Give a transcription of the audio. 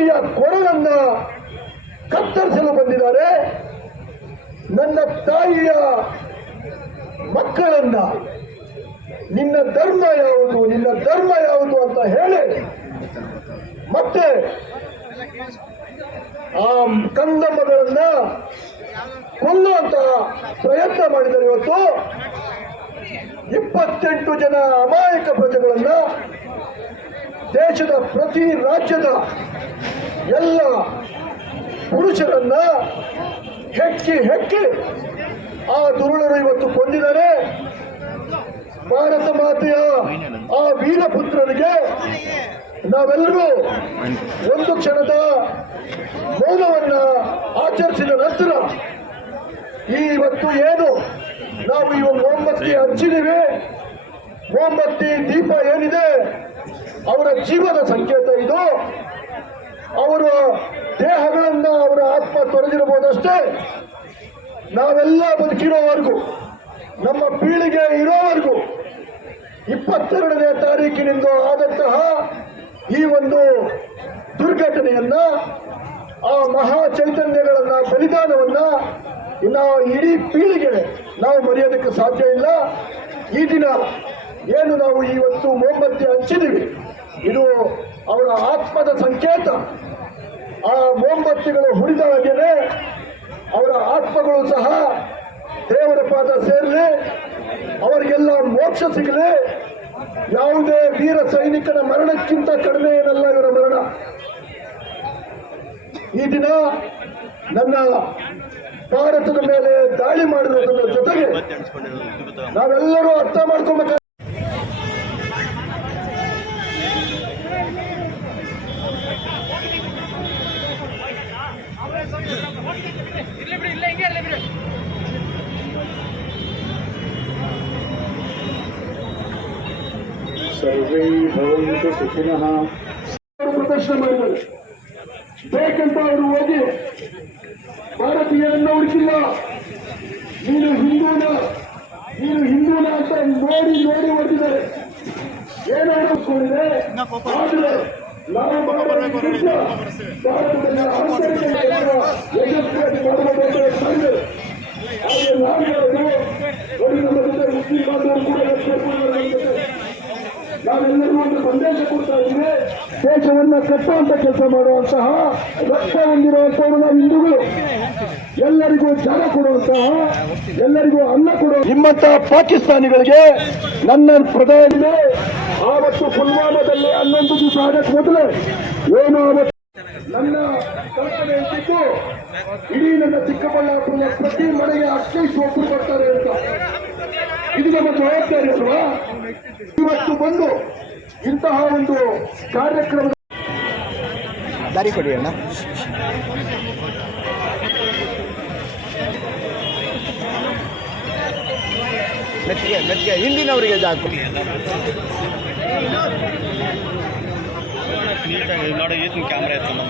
ಭೂಮಿಯ ಕೊರಳನ್ನ ಕತ್ತರಿಸಲು ಬಂದಿದ್ದಾರೆ. ನನ್ನ ತಾಯಿಯ ಮಕ್ಕಳನ್ನ ನಿನ್ನ ಧರ್ಮ ಯಾವುದು, ನಿನ್ನ ಧರ್ಮ ಯಾವುದು ಅಂತ ಹೇಳಿ ಮತ್ತೆ ಆ ಕಂದ ಮಗಳನ್ನ ಕೊಲ್ಲುವಂತ ಪ್ರಯತ್ನ ಮಾಡಿದರೆ ಇವತ್ತು. ಇಪ್ಪತ್ತೆಂಟು ಜನ ಅಮಾಯಕ ಪ್ರಜೆಗಳನ್ನ ದೇಶದ ಪ್ರತಿ ರಾಜ್ಯದ ಎಲ್ಲ ಪುರುಷರನ್ನ ಹೆಕ್ಕಿ ಹೆಕ್ಕಿ ಆ ದುರುಳರು ಇವತ್ತು ಕೊಂದಿದ್ದಾರೆ. ಭಾರತ ಮಾತೆಯ ಆ ವೀರಪುತ್ರರಿಗೆ ನಾವೆಲ್ಲರೂ ಒಂದು ಕ್ಷಣದ ಮೌನವನ್ನ ಆಚರಿಸಿದ ನಂತರ ಈ ಇವತ್ತು ಏನು ನಾವು ಈ ಒಂದು ಮೊಂಬತ್ತಿ ಹಚ್ಚಿದೀವಿ ಮೊಂಬತ್ತಿ ದೀಪ ಏನಿದೆ? ಅವರ ಜೀವನ ಸಂಕೇತ ಇದು ಅವರ ದೇಹಗಳನ್ನ ಅವರ ಆತ್ಮ ತೊರೆದಿರಬಹುದಷ್ಟೇ ನಾವೆಲ್ಲ ಬದುಕಿರೋವರೆಗೂ, ನಮ್ಮ ಪೀಳಿಗೆ ಇರೋವರೆಗೂ, ಇಪ್ಪತ್ತೆರಡನೇ ತಾರೀಕಿನಿಂದ ಆದಂತಹ ಈ ಒಂದು ದುರ್ಘಟನೆಯನ್ನ, ಆ ಮಹಾ ಚೈತನ್ಯಗಳನ್ನ, ಬಲಿದಾನವನ್ನ ಇನ್ನು ಇಡೀ ಪೀಳಿಗೆ ನಾವು ಮರೆಯೋದಕ್ಕೆ ಸಾಧ್ಯ ಇಲ್ಲ. ಈ ದಿನ ಏನು ನಾವು ಇವತ್ತು ಮೊಂಬತ್ತಿ ಹಚ್ಚಿದ್ದೀವಿ, ಇದು ಅವರ ಆತ್ಮದ ಸಂಕೇತ. ಆ ಮೊಂಬತ್ತಿಗಳು ಹಾಗೆಯೇ ಅವರ ಆತ್ಮಗಳು ಸಹ ದೇವರ ಪಾದ ಸೇರಲಿ, ಅವರಿಗೆಲ್ಲ ಮೋಕ್ಷ ಸಿಗಲಿ. ಯಾವುದೇ ವೀರ ಸೈನಿಕನ ಮರಣಕ್ಕಿಂತ ಕಡಿಮೆ ಏನಲ್ಲ ಇವರ ಮರಣ. ಈ ದಿನ ನನ್ನ ಭಾರತದ ಮೇಲೆ ದಾಳಿ ಮಾಡಿರೋದ್ರ ಜೊತೆಗೆ ನಾವೆಲ್ಲರೂ ಅರ್ಥ ಮಾಡ್ಕೊಳ್ಬೇಕು ಸರ್ವೇ ಪ್ರದರ್ಶನ ಬೇಕಂತ ಅವರು ಹೋಗಿ ಭಾರತೀಯರನ್ನ ಹುಡುಕಿಲ್ಲ ನೀನು ಹಿಂದೂನ ನೀನು ಹಿಂದೂನ ಅಂತ ನೋಡಿ ನೋಡಿ ಹೊಡೆದಿದ್ದಾರೆ ಏನೋ ಅನಿಸ್ಕೊಂಡಿದೆ ಆದ್ರೆ ನಾವು ಭಾರತದಲ್ಲಿ ಯಶಸ್ವಿಯಾಗಿ ನಮ್ಮ ಮುಸ್ಲಿಂ ಕೂಡ ಸೇರ್ಕೊಂಡಿದ್ದಾರೆ ನಾವೆಲ್ಲರೂ ಒಂದು ಸಂದೇಶ ಕೊಡ್ತಾ ಇದ್ದೀವಿ. ದೇಶವನ್ನ ಕಟ್ಟುವಂತ ಕೆಲಸ ಮಾಡುವಂತಹ ರಕ್ತ ಹೊಂದಿರುವಂತವರು ನಾವು ಹಿಂದೂಗಳು. ಎಲ್ಲರಿಗೂ ಜನ ಕೊಡುವಂತಹ, ಎಲ್ಲರಿಗೂ ಅನ್ನ ಕೊಡುವ ನಿಮ್ಮಂತಹ ಪಾಕಿಸ್ತಾನಿಗಳಿಗೆ ನನ್ನ ಪ್ರಧಾನಿ ಆವತ್ತು ಪುಲ್ವಾಮಾದಲ್ಲಿ ಹನ್ನೊಂದು ದಿವಸ ಆಗಕ್ಕೆ ಮೊದಲೇ. ಏನು ಆವತ್ತು ನನ್ನ ಕಲ್ಪನೆ ಇದ್ದಿದ್ದು ಇಡೀ ನನ್ನ ಚಿಕ್ಕಬಳ್ಳಾಪುರದ ಪ್ರತಿ ಮನೆಗೆ ಅಷ್ಟೇ ಒಬ್ಬರು ಬರ್ತಾರೆ ಅಂತ. ಇದು ನಮ್ಮ ಜವಾಬ್ದಾರಿ ಅಲ್ವಾ? ಇವತ್ತು ಬಂದು ಇಂತಹ ಒಂದು ಕಾರ್ಯಕ್ರಮ ದಾರಿ ಕೊಡಿ ಅಣ್ಣ. ಮೆತ್ತಿಗೆ ಮೆತ್ತಿಗೆ ಹಿಂದಿನವರಿಗೆ ಜಾಗ ನೀಟಾಗಿ ನೋಡಿ ಕ್ಯಾಮ್ರಾ ಕ್ಯಾಮ್ರಾ ಎತ್ಕೊಂಡು